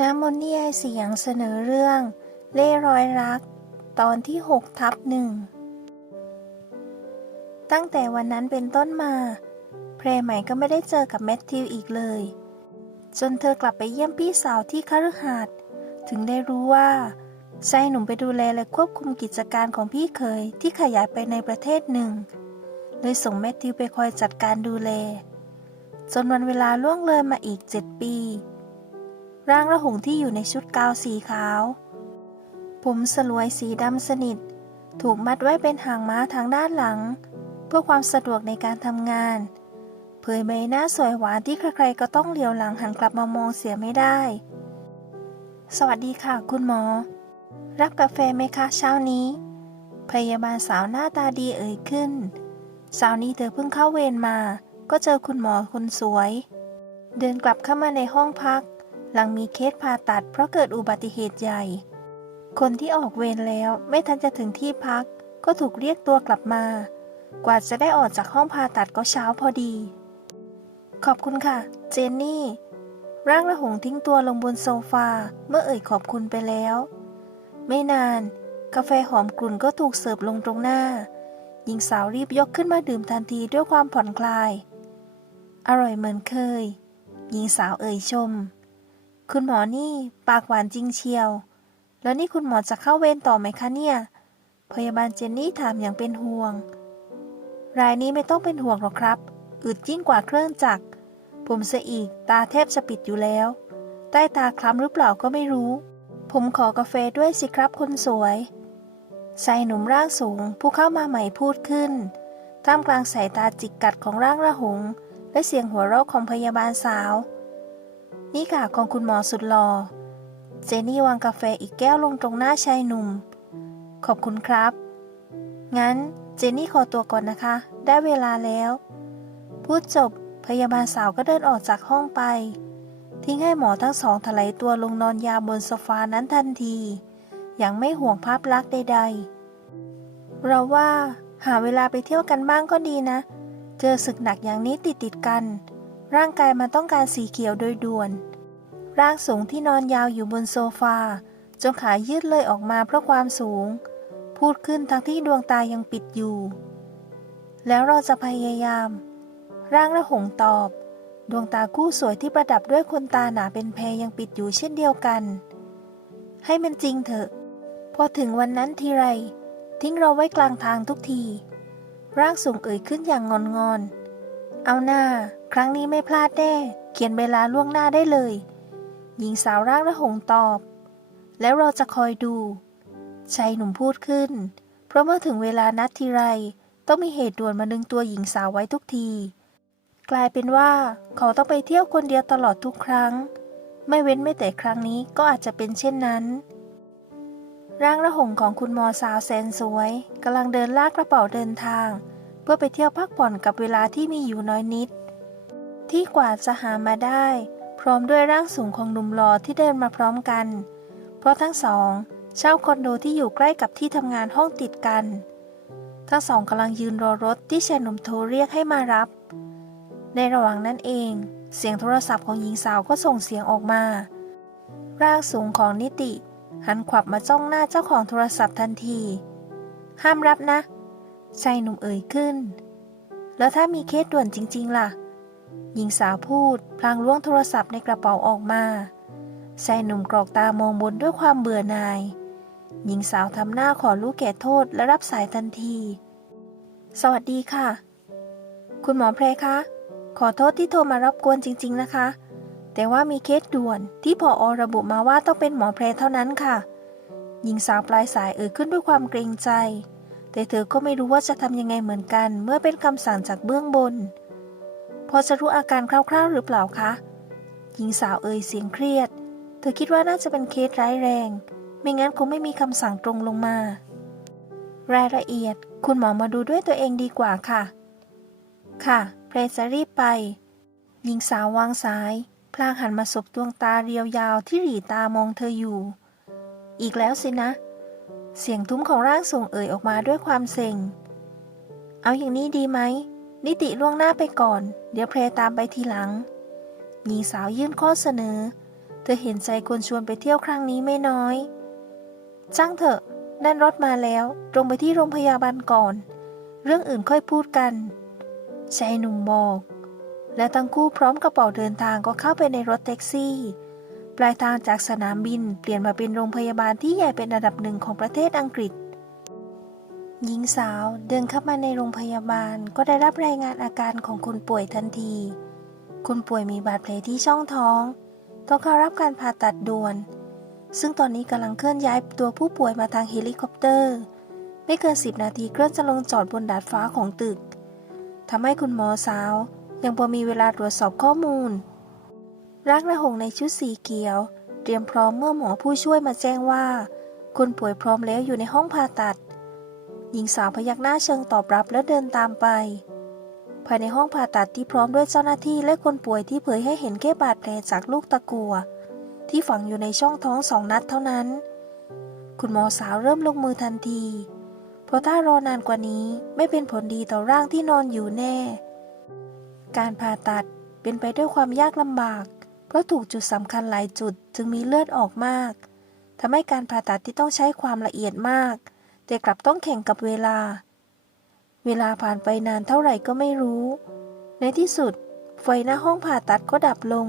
น้ำมนต์นิยายเสียงเสนอเรื่อง เล่ร้อยรัก ตอนที่6ทับหนึ่งตั้งแต่วันนั้นเป็นต้นมา เพรใหม่ก็ไม่ได้เจอกับแมทธิวอีกเลย จนเธอกลับไปเยี่ยมพี่สาวที่คฤหาสน์ถึงได้รู้ว่าชายหนุ่มไปดูแลและควบคุมกิจการของพี่เคยที่ขยายไปในประเทศหนึ่งเลยส่งแมทธิวไปคอยจัดการดูแล จนวันเวลาล่วงเลยมาอีกเจ็ดปี ร่างระหงที่อยู่ในชุดกาวสีขาว ผมสลวยสีดำสนิท ถูกมัดไว้เป็นหางม้าทางด้านหลัง เพื่อความสะดวกในการทำงาน เผยใบหน้าสวยหวานที่ใครๆก็ต้องเหลียวหลังหันกลับมามองเสียไม่ได้ สวัสดีค่ะ คุณหมอ รับกาแฟไหมคะเช้านี้ พยาบาลสาวหน้าตาดีเอ่ยขึ้นเช้านี้เธอเพิ่งเข้าเวรมา ก็เจอคุณหมอคนสวย เดินกลับเข้ามาในห้องพัก หลังมีเคสผ่าตัดเพราะเกิดอุบัติเหตุใหญ่ คนที่ออกเวรแล้วไม่ทันจะถึงที่พัก ก็ถูกเรียกตัวกลับมา กว่าจะได้ออกจากห้องผ่าตัดก็เช้าพอดี ขอบคุณค่ะ เจนนี่ ร่างระหงทิ้งตัวลงบนโซฟาเมื่อเอ่ยขอบคุณไปแล้ว ไม่นาน กาแฟหอมกลุ่นก็ถูกเสิร์ฟลงตรงหน้า หญิงสาวรีบยกขึ้นมาดื่มทันทีด้วยความผ่อนคลาย อร่อยเหมือนเคย หญิงสาวเอ่ยชม คุณหมอนี่ปากหวานจริงเชียว แล้วนี่คุณหมอจะเข้าเวรต่อไหมคะเนี่ย พยาบาลเจนนี่ถามอย่างเป็นห่วง รายนี้ไม่ต้องเป็นห่วงหรอกครับ อึดยิ่งกว่าเครื่องจักร ผมเสียอีก ตาแทบจะปิดอยู่แล้ว ใต้ตาคล้ำหรือเปล่าก็ไม่รู้ ผมขอกาแฟด้วยสิครับคนสวยชายหนุ่มร่างสูง ผู้เข้ามาใหม่พูดขึ้น ท่ามกลางสายตาจิกกัดของร่างระหง และเสียงหัวเราะของพยาบาลสาว นี่ค่ะของคุณหมอสุดหล่อ เจนี่วางกาแฟอีกแก้วลงตรงหน้าชายหนุ่ม ขอบคุณครับ งั้นเจนี่ขอตัวก่อนนะคะ ได้เวลาแล้ว พูดจบพยาบาลสาวก็เดินออกจากห้องไป ทิ้งให้หมอทั้งสองถลายตัวลงนอนยาบนโซฟานั้นทันที อย่างไม่ห่วงภาพลักษณ์ใดๆ เราว่าหาเวลาไปเที่ยวกันบ้างก็ดีนะ เจอศึกหนักอย่างนี้ติดติดกัน ร่างกายมันต้องการสีเขียวโดยด่วน ร่างสูงที่นอนยาวอยู่บนโซฟา จนขายืดเลยออกมาเพราะความสูง พูดขึ้นทั้งที่ดวงตายังปิดอยู่ แล้วเราจะพยายาม ร่างระหงตอบ ดวงตาคู่สวยที่ประดับด้วยคนตาหนาเป็นแพรยังปิดอยู่เช่นเดียวกัน ให้มันจริงเถอะ พอถึงวันนั้นทีไร ทิ้งเราไว้กลางทางทุกที ร่างสูงเอ่ยขึ้นอย่างงอนงอน เอาหน้า ครั้งนี้ไม่พลาดแน่ เขียนเวลาล่วงหน้าได้เลย หญิงสาวร่างระหงตอบ แล้วเราจะคอยดู ชายหนุ่มพูดขึ้น เพราะเมื่อถึงเวลานัดทีไร ต้องมีเหตุด่วนมาดึงตัวหญิงสาวไว้ทุกที กลายเป็นว่า เขาต้องไปเที่ยวคนเดียวตลอดทุกครั้ง ไม่เว้นไม่แต่ครั้งนี้ก็อาจจะเป็นเช่นนั้น ร่างระหงของคุณมอสาวแสนสวยกำลังเดินลากกระเป๋าเดินทาง เพื่อไปเที่ยวพักผ่อนกับเวลาที่มีอยู่น้อยนิด ที่กว่าจะหามาได้ พร้อมด้วยร่างสูงของหนุ่มหล่อที่เดินมาพร้อมกัน เพราะทั้งสองเช่าคอนโดที่อยู่ใกล้กับที่ทำงานห้องติดกัน ทั้งสองกำลังยืนรอรถที่ชายหนุ่มโทรเรียกให้มารับ ในระหว่างนั้นเอง เสียงโทรศัพท์ของหญิงสาวก็ส่งเสียงออกมา ร่างสูงของนิติ หันขวับมาจ้องหน้าเจ้าของโทรศัพท์ทันที ห้ามรับนะ ชายหนุ่มเอ่ยขึ้น แล้วถ้ามีเคสด่วนจริง ๆ ล่ะ หญิงสาวพูด พลางล้วงโทรศัพท์ในกระเป๋าออกมาชายหนุ่มกรอกตามองบนด้วยความเบื่อหน่าย หญิงสาวทำหน้าขอรู้แก่โทษและรับสายทันที สวัสดีค่ะ คุณหมอเพรคะ ขอโทษที่โทรมารบกวนจริง ๆ นะคะ แต่ว่ามีเคสด่วนที่พออระบุมาว่าต้องเป็นหมอเพรเท่านั้นค่ะ หญิงสาวปลายสายเอ่ยขึ้นด้วยความเกรงใจ แต่เธอก็ไม่รู้ว่าจะทำยังไงเหมือนกัน เมื่อเป็นคำสั่งจากเบื้องบน พอจะรู้อาการคร่าวๆหรือเปล่าคะหญิงสาวเอ่ยเสียงเครียด เธอคิดว่าน่าจะเป็นเคสร้ายแรง ไม่งั้นคงไม่มีคำสั่งตรงลงมา รายละเอียด คุณหมอมาดูด้วยตัวเองดีกว่าค่ะ ค่ะ เพรจะรีบไป หญิงสาววางสาย พลางหันมาสบดวงตาเรียวยาวที่หลีตามองเธออยู่ อีกแล้วสินะเเสียงทุ้มของร่างสูงเอ่ยออกมาด้วยความเซ็ง เอาอย่างนี้ดีไหม นิติล่วงหน้าไปก่อน เดี๋ยวเพรตามไปทีหลัง หญิงสาวยื่นข้อเสนอ เธอเห็นใจคนชวนไปเที่ยวครั้งนี้ไม่น้อย จ้างเถอะ นั่นรถมาแล้ว ตรงไปที่โรงพยาบาลก่อน เรื่องอื่นค่อยพูดกันชายหนุ่มบอก และทั้งคู่พร้อมกระเป๋าเดินทางก็เข้าไปในรถแท็กซี่ ปลายทางจากสนามบินเปลี่ยนมาเป็นโรงพยาบาลที่ใหญ่เป็นอันดับหนึ่งของประเทศอังกฤษ หญิงสาวเดินเข้ามาในโรงพยาบาลก็ได้รับรายงานอาการของคนป่วยทันที คนป่วยมีบาดแผลที่ช่องท้อง ต้องเข้ารับการผ่าตัดด่วน ซึ่งตอนนี้กำลังเคลื่อนย้ายตัวผู้ป่วยมาทางเฮลิคอปเตอร์ ไม่เกิน10นาทีเครื่องจะลงจอดบนดาดฟ้าของตึกทำให้คุณหมอสาวยังพอมีเวลาตรวจสอบข้อมูล ร่างระหงในชุดสีเขียว เตรียมพร้อมเมื่อหมอผู้ช่วยมาแจ้งว่า คนป่วยพร้อมแล้วอยู่ในห้องผ่าตัด หญิงสาวพยักหน้าเชิงตอบรับและเดินตามไป ภายในห้องผ่าตัดที่พร้อมด้วยเจ้าหน้าที่และคนป่วยที่เผยให้เห็นแค่บาดแผลจากลูกตะกัว ที่ฝังอยู่ในช่องท้องสองนัดเท่านั้น คุณหมอสาวเริ่มลงมือทันที เพราะถ้ารอนานกว่านี้ไม่เป็นผลดีต่อร่างที่นอนอยู่แน่ การผ่าตัดเป็นไปด้วยความยากลำบาก เพราะถูกจุดสำคัญหลายจุดจึงมีเลือดออกมากทำให้การผ่าตัดที่ต้องใช้ความละเอียดมาก แต่กลับต้องแข่งกับเวลา เวลาผ่านไปนานเท่าไหร่ก็ไม่รู้ ในที่สุด ไฟหน้าห้องผ่าตัดก็ดับลง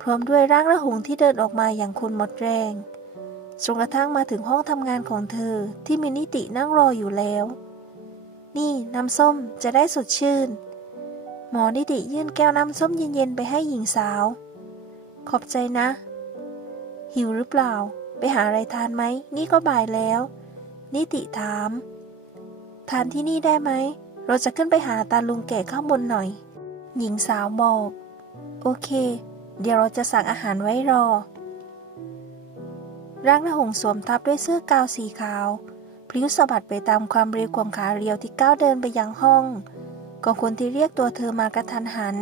พร้อมด้วยร่างระหงที่เดินออกมาอย่างคนหมดแรงจนกระทั่งมาถึงห้องทำงานของเธอที่มีนิตินั่งรออยู่แล้ว นี่น้ำส้มจะได้สดชื่น หมอนิติยื่นแก้วน้ำส้มเย็นๆไปให้หญิงสาว ขอบใจนะ หิวหรือเปล่า ไปหาอะไรทานไหม นี่ก็บ่ายแล้ว นิติถาม ทานที่นี่ได้ไหม เราจะขึ้นไปหาตาลุงแก่ข้างบนหน่อย หญิงสาวบอก โอเค เดี๋ยวเราจะสั่งอาหารไว้รอ ร่างนหงสวมทับด้วยเสื้อกาวสีขาวพลิ้วสะบัดไปตามความเร็วของขาเรียวที่ก้าวเดินไปยังห้อง ของคนที่เรียกตัวเธอมากระทันหัน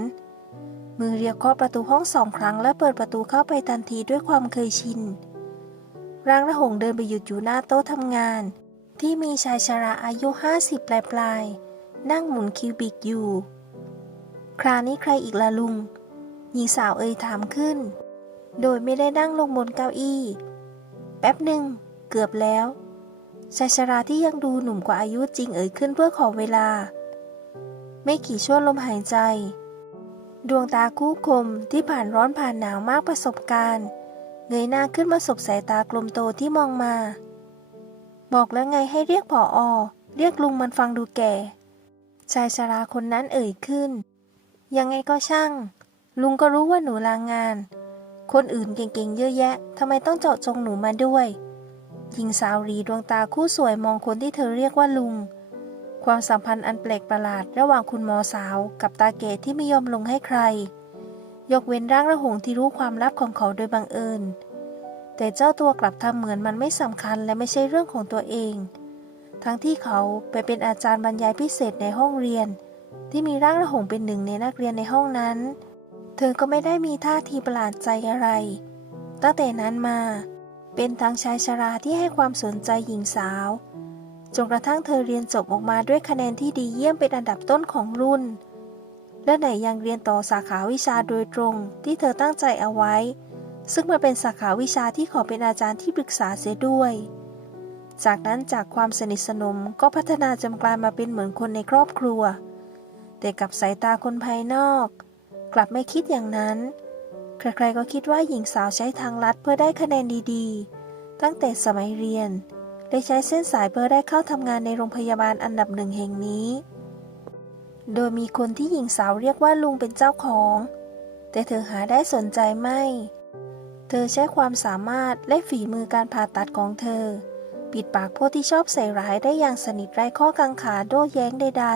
มือเรียกเคาะประตูห้องสองครั้งและเปิดประตูเข้าไปทันทีด้วยความเคยชิน ร่างนหงเดินไปหยุดอยู่หน้าโต๊ะทำงาน ที่มีชายชราอายุห้าสิบปลายๆนั่งหมุนคิวบิกอยู่ คราวนี้ใครอีกละลุง หญิงสาวเอ่ยถามขึ้น โดยไม่ได้นั่งลงบนเก้าอี้ แป๊บหนึ่ง เกือบแล้ว ชายชราที่ยังดูหนุ่มกว่าอายุจริงเอ่ยขึ้นเพื่อขอเวลา ไม่กี่ชั่วลมหายใจ ดวงตาคู่คมที่ผ่านร้อนผ่านหนาวมากประสบการณ์ เงยหน้าขึ้นมาสบสายตากลมโตที่มองมา บอกแล้วไงให้เรียกผออเรียกลุงมันฟังดูแก่ ชายชราคนนั้นเอ่ยขึ้น ยังไงก็ช่าง ลุงก็รู้ว่าหนูลางงาน คนอื่นเก่งๆเยอะแยะทำไมต้องเจาะจงหนูมาด้วยหญิงสาวรีดวงตาคู่สวยมองคนที่เธอเรียกว่าลุง ความสัมพันธ์อันแปลกประหลาดระหว่างคุณหมอสาวกับตาเกตที่ไม่ยอมลงให้ใคร ยกเว้นร่างระหงที่รู้ความลับของเขาโดยบังเอิญ แต่เจ้าตัวกลับทำเหมือนมันไม่สำคัญและไม่ใช่เรื่องของตัวเอง ทั้งที่เขาไปเป็นอาจารย์บรรยายพิเศษในห้องเรียน ที่มีร่างระหงเป็นหนึ่งในนักเรียนในห้องนั้น เธอก็ไม่ได้มีท่าทีประหลาดใจอะไร ตั้งแต่นั้นมา เป็นทางชายชราที่ให้ความสนใจหญิงสาว จนกระทั่งเธอเรียนจบออกมาด้วยคะแนนที่ดีเยี่ยมเป็นอันดับต้นของรุ่น และไหนยังเรียนต่อสาขาวิชาโดยตรงที่เธอตั้งใจเอาไว้ ซึ่งมันเป็นสาขาวิชาที่ขอเป็นอาจารย์ที่ปรึกษาเสียด้วย จากนั้นจากความสนิทสนมก็พัฒนาจำกลายมาเป็นเหมือนคนในครอบครัว แต่กับสายตาคนภายนอก กลับไม่คิดอย่างนั้น ใครๆก็คิดว่าหญิงสาวใช้ทางลัดเพื่อได้คะแนนดีๆ ตั้งแต่สมัยเรียน ได้ใช้เส้นสายเพื่อได้เข้าทำงานในโรงพยาบาลอันดับหนึ่งแห่งนี้ โดยมีคนที่หญิงสาวเรียกว่าลุงเป็นเจ้าของ แต่เธอหาได้สนใจไม่ เธอใช้ความสามารถและฝีมือการผ่าตัดของเธอ ปิดปากพวกที่ชอบใส่ร้ายได้อย่างสนิทไร้ข้อกังขาโต้แย้งใด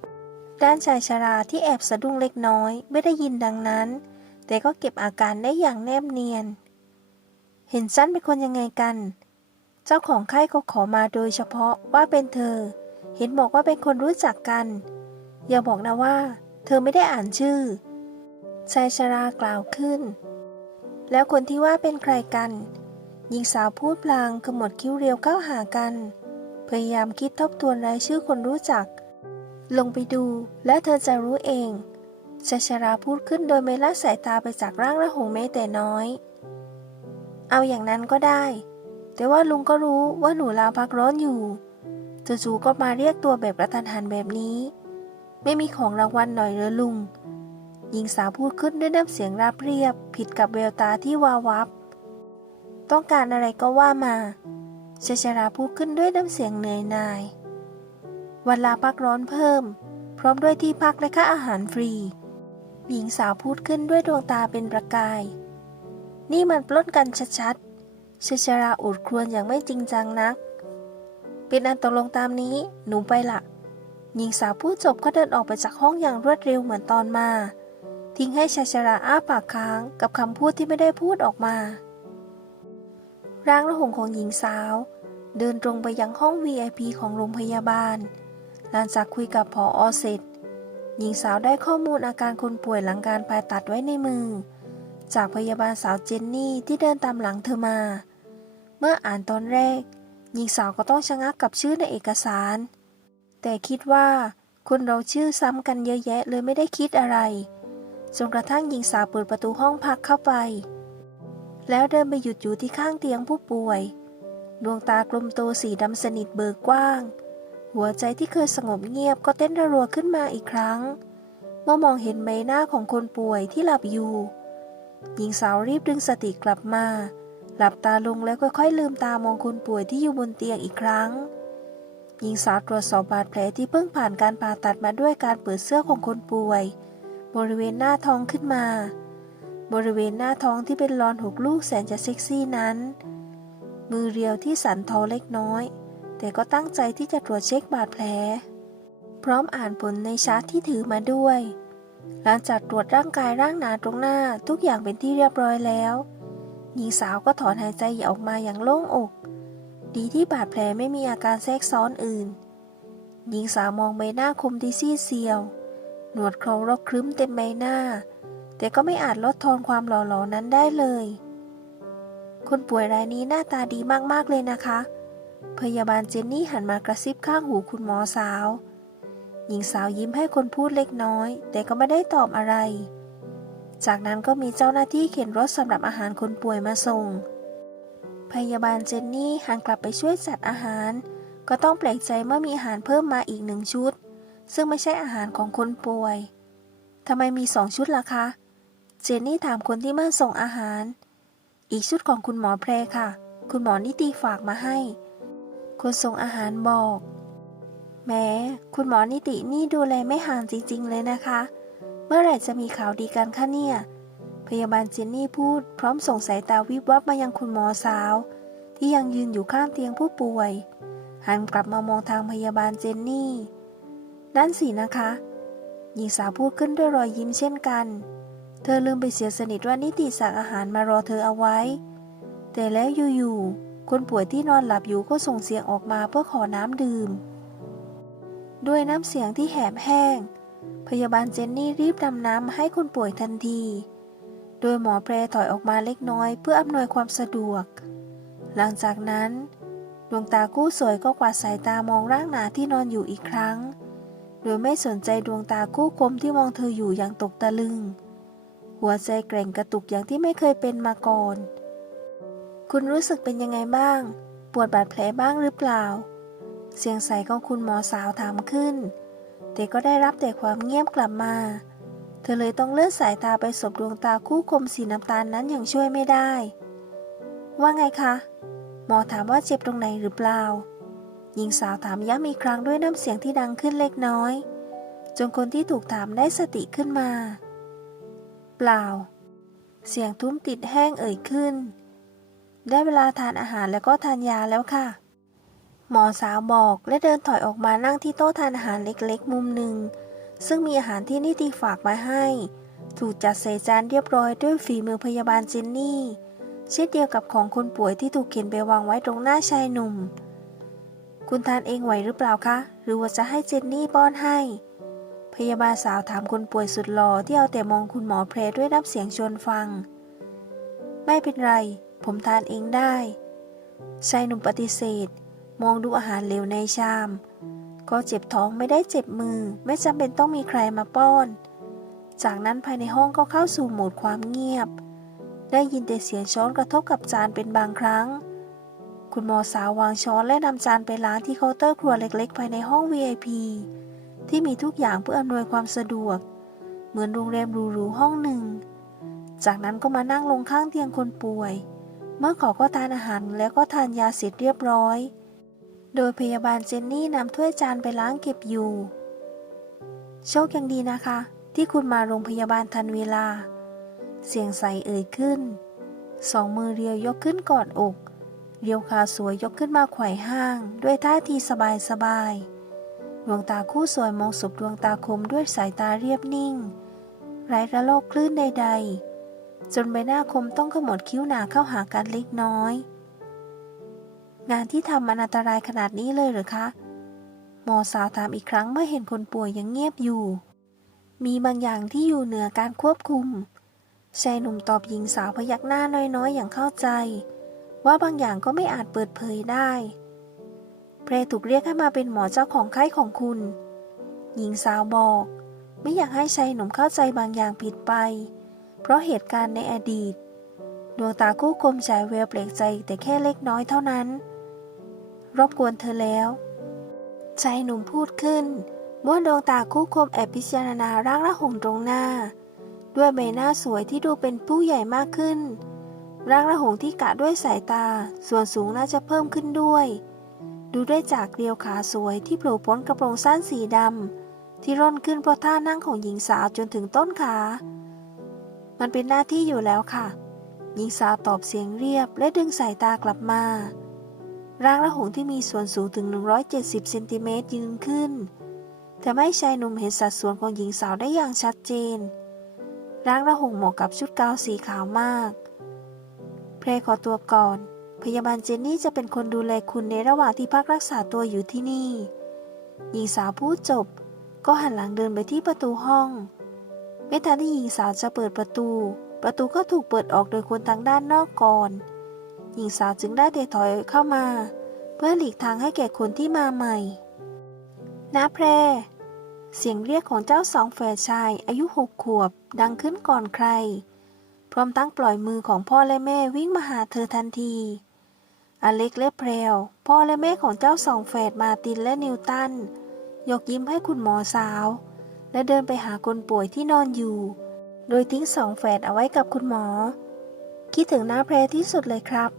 ๆ ด้านชายชราที่แอบสะดุ้งเล็กน้อยไม่ได้ยินดังนั้น แต่ก็เก็บอาการได้อย่างแนบเนียน เห็นฉันเป็นคนยังไงกัน เจ้าของไข้ก็ขอมาโดยเฉพาะว่าเป็นเธอ เห็นบอกว่าเป็นคนรู้จักกัน อย่าบอกนะว่า เธอไม่ได้อ่านชื่อชายชรากล่าวขึ้น แล้วคนที่ว่าเป็นใครกัน หญิงสาวพูดพลางขมวดคิ้วเรียวเข้าหากัน พยายามคิดทบทวนรายชื่อคนรู้จัก ลงไปดูและเธอจะรู้เองชายชราพูดขึ้นโดยไม่ละสายตาไปจากร่างระหงแม้แต่น้อย เอาอย่างนั้นก็ได้ แต่ว่าลุงก็รู้ว่าหนูลาพักร้อนอยู่ จู่ๆก็มาเรียกตัวแบบกระทันหันแบบนี้ ไม่มีของรางวัลหน่อยเหรอลุง หญิงสาวพูดขึ้นด้วยน้ำเสียงราบเรียบ ผิดกับแววตาที่วาววับ ต้องการอะไรก็ว่ามาชชราพูดขึ้นด้วยน้ำเสียงเหนื่อยหน่าย วันลาพักร้อนเพิ่ม พร้อมด้วยที่พักและค่าอาหารฟรี หญิงสาวพูดขึ้นด้วยดวงตาเป็นประกาย นี่มันปล้นกันชัดๆ เชชราอุดครวญอย่างไม่จริงจังนัก เป็นอันตกลงตามนี้ หนูไปละหญิงสาวพูดจบก็เดินออกไปจากห้องอย่างรวดเร็วเหมือนตอนมา ทิ้งให้ชชราอ้าปากค้างกับคำพูดที่ไม่ได้พูดออกมา ร่างระหงของหญิงสาว เดินตรงไปยังห้อง VIP ของโรงพยาบาล หลังจากคุยกับผออเสร็จ หญิงสาวได้ข้อมูลอาการคนป่วยหลังการผ่าตัดไว้ในมือ จากพยาบาลสาวเจนนี่ที่เดินตามหลังเธอมา เมื่ออ่านตอนแรก หญิงสาวก็ต้องชะงักกับชื่อในเอกสาร แต่คิดว่าคนเราชื่อซ้ำกันเยอะแยะเลยไม่ได้คิดอะไรจนกระทั่งหญิงสาวเปิดประตูห้องพักเข้าไป แล้วเดินไปหยุดอยู่ที่ข้างเตียงผู้ป่วย ดวงตากลมโตสีดำสนิทเบิกกว้าง หัวใจที่เคยสงบเงียบก็เต้นระรัวขึ้นมาอีกครั้ง เมื่อมองเห็นใบหน้าของคนป่วยที่หลับอยู่ หญิงสาวรีบดึงสติกลับมา หลับตาลงแล้วค่อยๆลืมตามองคนป่วยที่อยู่บนเตียงอีกครั้งหญิงสาวตรวจสอบบาดแผลที่เพิ่งผ่านการผ่าตัดมาด้วยการเปิดเสื้อของคนป่วย บริเวณหน้าท้องขึ้นมา บริเวณหน้าท้องที่เป็นรอนหกลูกแสนจะเซ็กซี่นั้น มือเรียวที่สั่นทอเล็กน้อย แต่ก็ตั้งใจที่จะตรวจเช็คบาดแผล พร้อมอ่านผลในชาร์ตที่ถือมาด้วย หลังจากตรวจร่างกายร่างหนาตรงหน้าทุกอย่างเป็นที่เรียบร้อยแล้ว หญิงสาวก็ถอนหายใจออกมาอย่างโล่งอก ดีที่บาดแผลไม่มีอาการแทรกซ้อนอื่น หญิงสาวมองใบหน้าคมที่ซีดเซียว หนวดเครารกครึ้มเต็มใบหน้า แต่ก็ไม่อาจลดทอนความหล่อหลอนั้นได้เลย คนป่วยรายนี้หน้าตาดีมากๆเลยนะคะ พยาบาลเจนนี่หันมากระซิบข้างหูคุณหมอสาว หญิงสาวยิ้มให้คนพูดเล็กน้อย แต่ก็ไม่ได้ตอบอะไร จากนั้นก็มีเจ้าหน้าที่เข็นรถสำหรับอาหารคนป่วยมาส่ง พยาบาลเจนนี่หันกลับไปช่วยจัดอาหาร ก็ต้องแปลกใจเมื่อมีอาหารเพิ่มมาอีกหนึ่งชุด ซึ่งไม่ใช่อาหารของคนป่วยทำไมมีสองชุดล่ะคะ เจนนี่ถามคนที่มาส่งอาหาร อีกชุดของคุณหมอแพรค่ะ คุณหมอนิติฝากมาให้ คนส่งอาหารบอกแหม้คุณหมอนิตินี่ดูแลไม่ห่างจริงๆเลยนะคะ เมื่อไหร่จะมีข่าวดีกันคะเนี่ย พยาบาลเจนนี่พูด พร้อมส่งสายตาวิบวับมายังคุณหมอสาว ที่ยังยืนอยู่ข้างเตียงผู้ป่วย หันกลับมามองทางพยาบาลเจนนี่ นั่นสินะคะ หญิงสาวพูดขึ้นด้วยรอยยิ้มเช่นกัน เธอลืมไปเสียสนิทว่านิติสั่งอาหารมารอเธอเอาไว้ แต่แล้วอยู่ๆ คนป่วยที่นอนหลับอยู่ก็ส่งเสียงออกมาเพื่อขอน้ำดื่ม ด้วยน้ำเสียงที่แหบแห้ง พยาบาลเจนนี่รีบนำน้ำมาให้คนป่วยทันที โดยหมอแปรถอยออกมาเล็กน้อยเพื่ออำนวยความสะดวก หลังจากนั้น ดวงตากู้สวยก็กวาดสายตามองร่างหนาที่นอนอยู่อีกครั้ง โดยไม่สนใจดวงตากู้กลมที่มองเธออยู่อย่างตกตะลึง หัวใจแกร่งกระตุกอย่างที่ไม่เคยเป็นมาก่อน คุณรู้สึกเป็นยังไงบ้าง ปวดบาดแผลบ้างหรือเปล่า เสียงใสของคุณหมอสาวถามขึ้น แต่ก็ได้รับแต่ความเงียบกลับมา เธอเลยต้องเลื่อนสายตาไปสบดวงตาคู่คมสีน้ำตาลนั้นอย่างช่วยไม่ได้ ว่าไงคะ หมอถามว่าเจ็บตรงไหนหรือเปล่า หญิงสาวถามย้ำอีกครั้งด้วยน้ำเสียงที่ดังขึ้นเล็กน้อย จนคนที่ถูกถามได้สติขึ้นมา เปล่า เสียงทุ้มติดแห้งเอ่ยขึ้น ได้เวลาทานอาหารแล้วก็ทานยาแล้วค่ะ หมอสาวบอกและเดินถอยออกมานั่งที่โต๊ะทานอาหารเล็กๆ มุมหนึ่ง ซึ่งมีอาหารที่นิติฝากมาให้ ถูกจัดใส่จานเรียบร้อยด้วยฝีมือพยาบาลเจนนี่เช่นเดียวกับของคนป่วยที่ถูกเข็นไปวางไว้ตรงหน้าชายหนุ่ม คุณทานเองไหวหรือเปล่าคะ หรือว่าจะให้เจนนี่ป้อนให้ พยาบาลสาวถามคนป่วยสุดหล่อที่เอาแต่มองคุณหมอเพลด้วยน้ำเสียงชวนฟัง ไม่เป็นไร ผมทานเองได้ ชายหนุ่มปฏิเสธ มองดูอาหารเหลวในชาม ก็เจ็บท้องไม่ได้เจ็บมือ ไม่จำเป็นต้องมีใครมาป้อน จากนั้นภายในห้องก็เข้าสู่โหมดความเงียบ ได้ยินแต่เสียงช้อนกระทบกับจานเป็นบางครั้ง คุณหมอสาววางช้อนและนำจานไปล้างที่เคาน์เตอร์ครัวเล็กๆ ภายในห้อง VIP ที่มีทุกอย่างเพื่ออำนวยความสะดวก เหมือนโรงแรมหรูๆห้องหนึ่ง จากนั้นก็มานั่งลงข้างเตียงคนป่วย เมื่อขาก็ทานอาหารแล้วก็ทานยาเสร็จเรียบร้อย โดยพยาบาลเจนนี่นำถ้วยจานไปล้างเก็บอยู่ โชคยังดีนะคะ ที่คุณมาโรงพยาบาลทันเวลา เสียงใสเอ่ยขึ้น สองมือเรียวยกขึ้นกอดอก เรียวขาสวยยกขึ้นมาไขว่ห้าง ด้วยท่าทีสบายสบายๆดวงตาคู่สวยมองสบดวงตาคมด้วยสายตาเรียบนิ่ง ไร้ระลอกคลื่นใด ๆ จนใบหน้าคมต้องขมวดคิ้วหนาเข้าหากันเล็กน้อย งานที่ทำมันอันตรายขนาดนี้เลยหรือคะ หมอสาวถามอีกครั้งเมื่อเห็นคนป่วยยังเงียบอยู่ มีบางอย่างที่อยู่เหนือการควบคุมชายหนุ่มตอบหญิงสาวพยักหน้าน้อยๆ อย่างเข้าใจ ว่าบางอย่างก็ไม่อาจเปิดเผยได้ เพรถูกเรียกให้มาเป็นหมอเจ้าของไข้ของคุณ หญิงสาวบอก ไม่อยากให้ชายหนุ่มเข้าใจบางอย่างผิดไป เพราะเหตุการณ์ในอดีต ดวงตาคู่คมฉายแววแปลกใจแต่แค่เล็กน้อยเท่านั้น รบกวนเธอแล้ว ชายหนุ่มพูดขึ้นมื่อดวงตาคู่คมแอบพิจารณาร่างระหงตรงหน้า ด้วยใบหน้าสวยที่ดูเป็นผู้ใหญ่มากขึ้น ร่างระหงที่กะด้วยสายตา ส่วนสูงน่าจะเพิ่มขึ้นด้วย ดูได้จากเรียวขาสวยที่โผล่พ้นกระโปรงสั้นสีดำที่ร่อนขึ้นเพราะท่านั่งของหญิงสาวจนถึงต้นขา มันเป็นหน้าที่อยู่แล้วค่ะ หญิงสาวตอบเสียงเรียบและดึงสายตากลับมา ร่างระหงที่มีส่วนสูงถึง 170 เซนติเมตรยืนขึ้นแต่ไม่ชายหนุ่มเห็นสัดส่วนของหญิงสาวได้อย่างชัดเจน ร่างระหงเหมาะกับชุดกาวสีขาวมาก เพรขอตัวก่อน พยาบาลเจนนี่จะเป็นคนดูแลคุณในระหว่างที่พักรักษาตัวอยู่ที่นี่ หญิงสาวพูดจบ ก็หันหลังเดินไปที่ประตูห้อง ไม่ทันที่หญิงสาวจะเปิดประตู ประตูก็ถูกเปิดออกโดยคนทางด้านนอกก่อน หญิงสาวจึงได้เดถอยเข้ามา เพื่อหลีกทางให้แก่คนที่มาใหม่นาแพร เสียงเรียกของเจ้าสองแฝดชายอายุหกขวบดังขึ้นก่อนใคร พร้อมตั้งปล่อยมือของพ่อและแม่วิ่งมาหาเธอทันที อเล็กและแพรวพ่อและแม่ของเจ้าสองแฝดมาตินและนิวตันยกยิ้มให้คุณหมอสาว และเดินไปหาคนป่วยที่นอนอยู่ โดยทิ้งสองแฝดเอาไว้กับคุณหมอ คิดถึงหน้าแพรที่สุดเลยครับ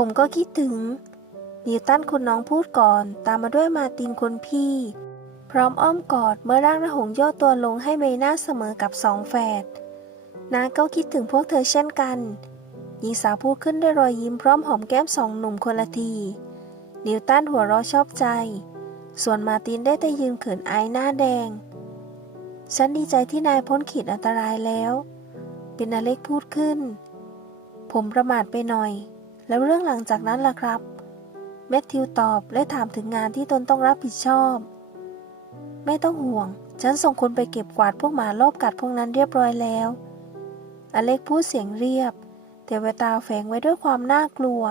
ผมก็คิดถึง นิวตันคุณน้องพูดก่อน ตามมาด้วยมาตินคนพี่ พร้อมอ้อมกอดเมื่อร่างระหงย่อตัวลงให้ใบหน้าเสมอกับสองแฝดน้าก็คิดถึงพวกเธอเช่นกันหญิงสาวพูดขึ้นด้วยรอยยิ้มพร้อมหอมแก้มสองหนุ่มคนละที นิวตันหัวเราะชอบใจ ส่วนมาตินได้แต่ยืนเขินอายหน้าแดง ฉันดีใจที่นายพ้นขีดอันตรายแล้ว เป็นอเล็กพูดขึ้น ผมประมาทไปหน่อย แล้วเรื่องหลังจากนั้นล่ะครับ แมทธิวตอบและถามถึงงานที่ตนต้องรับผิดชอบ ไม่ต้องห่วง ฉันส่งคนไปเก็บกวาดพวกหมารอบกัดพวกนั้นเรียบร้อยแล้ว อเล็กพูดเสียงเรียบ แต่แววตาแฝงไว้ด้วยความน่ากลัว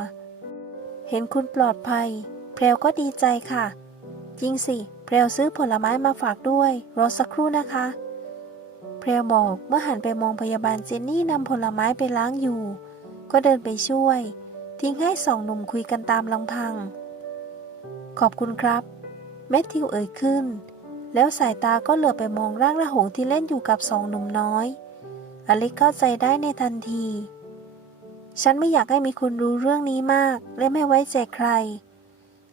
เห็นคุณปลอดภัย แพรวก็ดีใจค่ะ จริงสิ แพรวซื้อผลไม้มาฝากด้วย รอสักครู่นะคะ แพรวบอกเมื่อหันไปมองพยาบาลเจนนี่นำผลไม้ไปล้างอยู่ ก็เดินไปช่วย ทิ้งให้สองหนุ่มคุยกันตามลำพัง ขอบคุณครับ แมทธิวเอ่ยขึ้น แล้วสายตาก็เหลือไปมองร่างระหงที่เล่นอยู่กับสองหนุ่มน้อย อเล็กเข้าใจได้ในทันที ฉันไม่อยากให้มีคนรู้เรื่องนี้มาก และไม่ไว้ใจใคร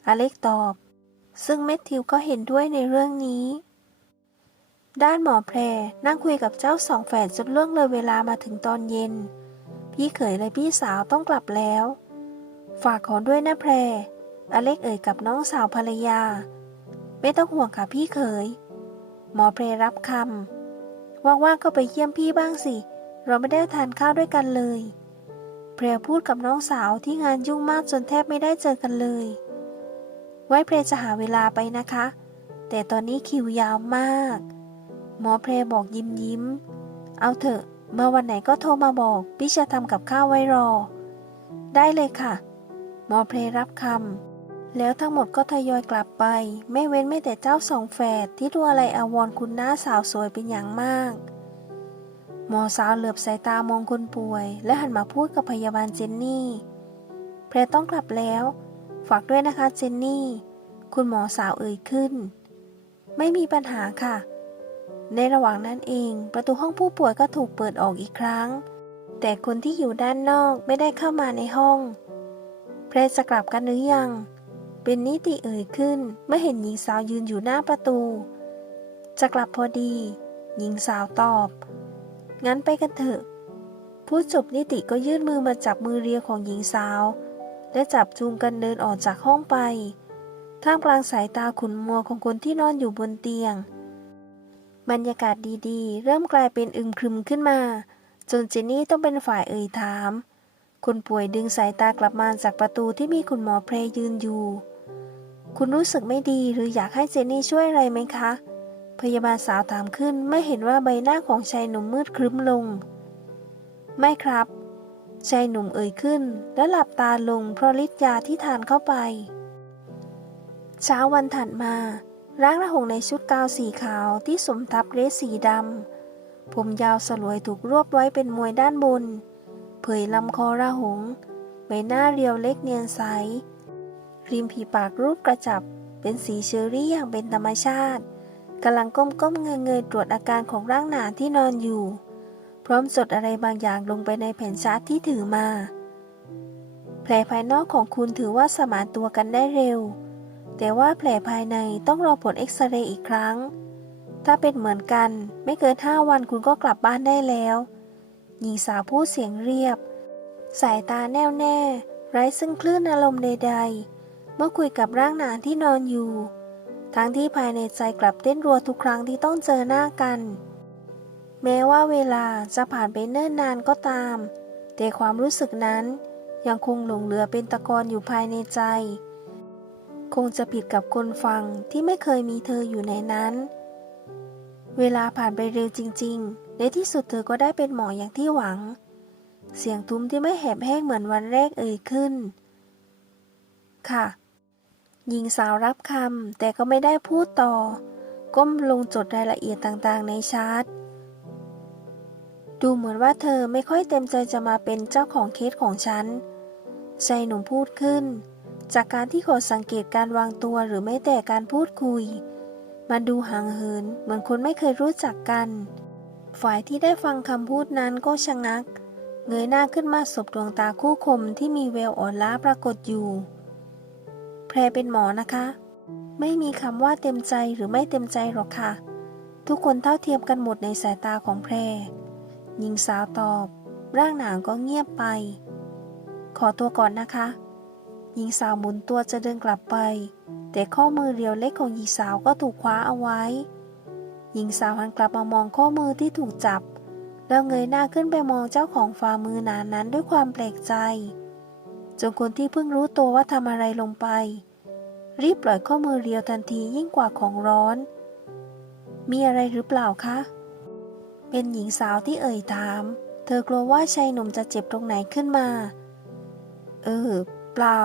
อเล็กตอบ ซึ่งแมทธิวก็เห็นด้วยในเรื่องนี้ ด้านหมอแพรนั่งคุยกับเจ้าสองแฝดจนเรื่องเลยเวลามาถึงตอนเย็น พี่เขยและพี่สาวต้องกลับแล้ว ฝากขอด้วยนะแพร อเล็กเอ่ยกับน้องสาวภรรยา ไม่ต้องห่วงค่ะพี่เขย หมอเพรรับคำว่างๆก็ไปเยี่ยมพี่บ้างสิ เราไม่ได้ทานข้าวด้วยกันเลย เพรพูดกับน้องสาวที่งานยุ่งมากจนแทบไม่ได้เจอกันเลย ไว้เพรจะหาเวลาไปนะคะ แต่ตอนนี้คิวยาวมาก หมอเพรบอกยิ้มยิ้ม เอาเถอะเมื่อวันไหนก็โทรมาบอก พี่จะทำกับข้าวไว้รอ ได้เลยค่ะ มอเพลรับคำแล้วทั้งหมดก็ทยอยกลับไป ไม่เว้นไม่แต่เจ้าสองแฝดที่ดูอะไรอาวรคุณหน้าสาวสวยเป็นอย่างมาก หมอสาวเหลือบสายตามองคนป่วย และหันมาพูดกับพยาบาลเจนนี่แพรต้องกลับแล้ว ฝากด้วยนะคะเจนนี่ คุณหมอสาวเอ่ยขึ้น ไม่มีปัญหาค่ะ ในระหว่างนั้นเอง ประตูห้องผู้ป่วยก็ถูกเปิดออกอีกครั้งแต่คนที่อยู่ด้านนอกไม่ได้เข้ามาในห้อง แพรจะกลับกันหรือยัง เป็นนิติเอ่ยขึ้น เมื่อเห็นหญิงสาวยืนอยู่หน้าประตู จะกลับพอดี หญิงสาวตอบ งั้นไปกันเถอะพูดจบนิติก็ยื่นมือมาจับมือเรียของหญิงสาว และจับจูงกันเดินออกจากห้องไป ท่ามกลางสายตาขุนมัวของคนที่นอนอยู่บนเตียง บรรยากาศดีๆ เริ่มกลายเป็นอึมครึมขึ้นมา จนเจนนี่ต้องเป็นฝ่ายเอ่ยถาม คนป่วยดึงสายตากลับมาจากประตูที่มีคุณหมอเพรยืนอยู่ คุณรู้สึกไม่ดีหรืออยากให้เจนนี่ช่วยอะไรไหมคะ พยาบาลสาวถามขึ้นไม่เห็นว่าใบหน้าของชายหนุ่มมืดครึ้มลง ไม่ครับ ชายหนุ่มเอ่ยขึ้น และหลับตาลงเพราะฤทธิ์ยาที่ทานเข้าไป เช้าวันถัดมาร่างระหงในชุดกาวสีขาวที่สมทับเรสสีดำผมยาวสลวยถูกรวบไว้เป็นมวยด้านบน เผยลำคอระหง ใบหน้าเรียวเล็กเนียนใส ริมผีปากรูปกระจับ เป็นสีเชอรี่อย่างเป็นธรรมชาติกำลังก้มๆเงยๆตรวจอาการของร่างหนาที่นอนอยู่ พร้อมจดอะไรบางอย่างลงไปในแผ่นชาร์ตที่ถือมา แผลภายนอกของคุณถือว่าสมานตัวกันได้เร็ว แต่ว่าแผลภายในต้องรอผลเอ็กซเรย์อีกครั้ง ถ้าเป็นเหมือนกัน ไม่เกินห้าวันคุณก็กลับบ้านได้แล้ว หญิงสาวพูดเสียงเรียบ สายตาแน่วแน่ ไร้ซึ่งคลื่นอารมณ์ใดๆ เมื่อคุยกับร่างหนานที่นอนอยู่ ทั้งที่ภายในใจกลับเต้นรัวทุกครั้งที่ต้องเจอหน้ากัน แม้ว่าเวลาจะผ่านไปเนิ่นนานก็ตาม แต่ความรู้สึกนั้นยังคงหลงเหลือเป็นตะกอนอยู่ภายในใจ คงจะผิดกับคนฟังที่ไม่เคยมีเธออยู่ในนั้น เวลาผ่านไปเร็วจริง ๆ ในที่สุดเธอก็ได้เป็นหมออย่างที่หวัง เสียงทุ้มที่ไม่แหบแห้งเหมือนวันแรกเอ่ยขึ้น ค่ะ หญิงสาวรับคำแต่ก็ไม่ได้พูดต่อ ก้มลงจดรายละเอียดต่างๆ ในชาร์ตดูเหมือนว่าเธอไม่ค่อยเต็มใจจะมาเป็นเจ้าของเคสของฉันชายหนุ่มพูดขึ้น จากการที่ขอสังเกตการวางตัวหรือไม่แต่การพูดคุย มันดูห่างเหินเหมือนคนไม่เคยรู้จักกัน ฝ่ายที่ได้ฟังคำพูดนั้นก็ชะงัก เงยหน้าขึ้นมาสบดวงตาคู่คมที่มีแววอ่อนล้าปรากฏอยู่ แพรเป็นหมอนะคะ ไม่มีคำว่าเต็มใจหรือไม่เต็มใจหรอกค่ะ ทุกคนเท่าเทียมกันหมดในสายตาของแพร หญิงสาวตอบ ร่างหนางก็เงียบไป ขอตัวก่อนนะคะ หญิงสาวหมุนตัวจะเดินกลับไป แต่ข้อมือเรียวเล็กของหญิงสาวก็ถูกคว้าเอาไว้ หญิงสาวหันกลับมามองข้อมือที่ถูกจับ แล้วเงยหน้าขึ้นไปมองเจ้าของฝ่ามือหนานั้นด้วยความแปลกใจ จนคนที่เพิ่งรู้ตัวว่าทำอะไรลงไป รีบปล่อยข้อมือเรียวทันทียิ่งกว่าของร้อน มีอะไรหรือเปล่าคะ เป็นหญิงสาวที่เอ่ยถาม เธอกลัวว่าชายหนุ่มจะเจ็บตรงไหนขึ้นมา เออ เปล่า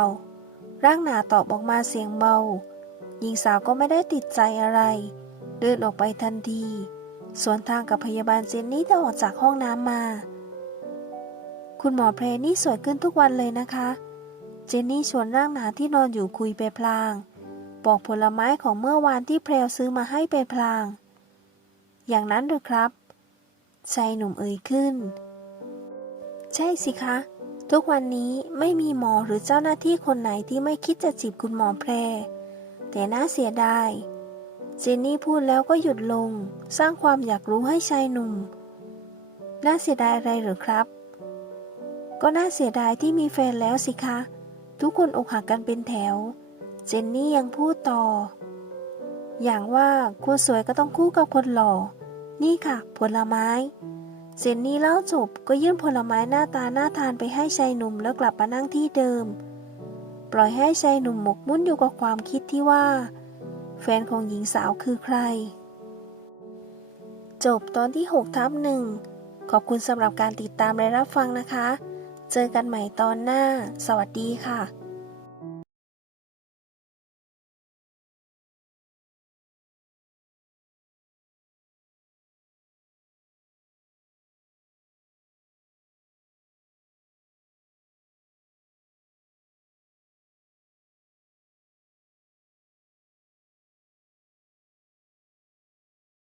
ร่างหนาตอบออกมาเสียงเบาหญิงสาวก็ไม่ได้ติดใจอะไร เดินออกไปทันที สวนทางกับพยาบาลเจนนี่ที่ออกจากห้องน้ำมา คุณหมอเพรนี่สวยขึ้นทุกวันเลยนะคะ เจนนี่ชวนร่างหนาที่นอนอยู่คุยไปพลาง บอกผลไม้ของเมื่อวานที่เพรวซื้อมาให้ไปพลาง อย่างนั้นหรือครับชายหนุ่มเอ่ยขึ้น ใช่สิคะ ทุกวันนี้ไม่มีหมอหรือเจ้าหน้าที่คนไหนที่ไม่คิดจะจีบคุณหมอแพร แต่น่าเสียดาย เจนนี่พูดแล้วก็หยุดลง สร้างความอยากรู้ให้ชายหนุ่ม น่าเสียดายอะไรหรือครับ ก็น่าเสียดายที่มีแฟนแล้วสิคะ ทุกคนอกหักกันเป็นแถว เจนนี่ยังพูดต่อ อย่างว่าคนสวยก็ต้องคู่กับคนหล่อ นี่ค่ะ ผลไม้ เจนนี่เล่าจบก็ยื่นผลไม้หน้าตาน่าทานไปให้ชายหนุ่มแล้วกลับมานั่งที่เดิม ปล่อยให้ชายหนุ่มหมกมุ่นอยู่กับความคิดที่ว่า แฟนของหญิงสาวคือใคร จบตอนที่6ทับหนึ่งขอบคุณสำหรับการติดตามและรับฟังนะคะ เจอกันใหม่ตอนหน้า สวัสดีค่ะ